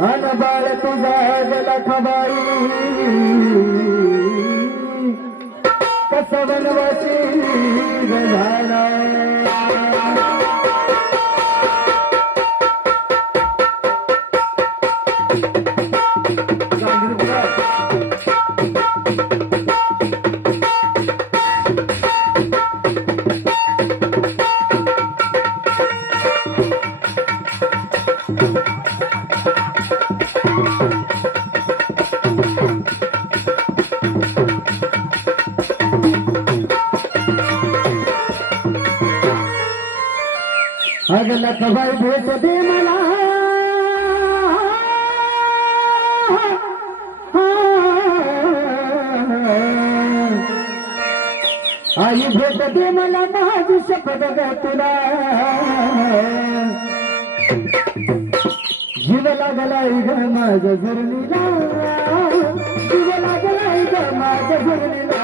अन तुझा गला खबाई कस वनवासी झाला अग लखबाई भेट दे मला. आई भेट दे मला माझी शपथ ग तुला. जीव लागलाय ग माझ्या झरणीला जीव लागलाय ग माझ्या झरणीला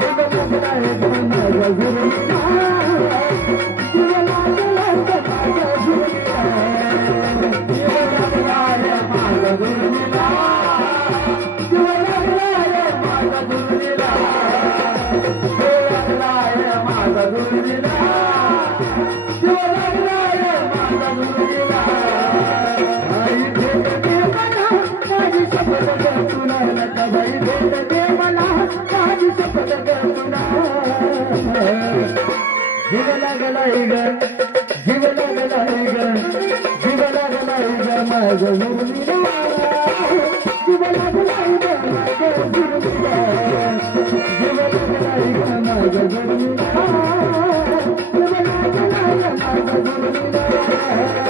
जीव लागलाय ग माझ्या झरणीला माझी शपथ ग तुला नका बाई भेट दे मला माझी ग तुला जीव लागलाय ग जीव लागलाय लागलाय मुलीला Thank you.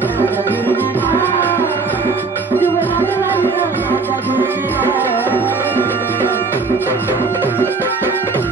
Thank you.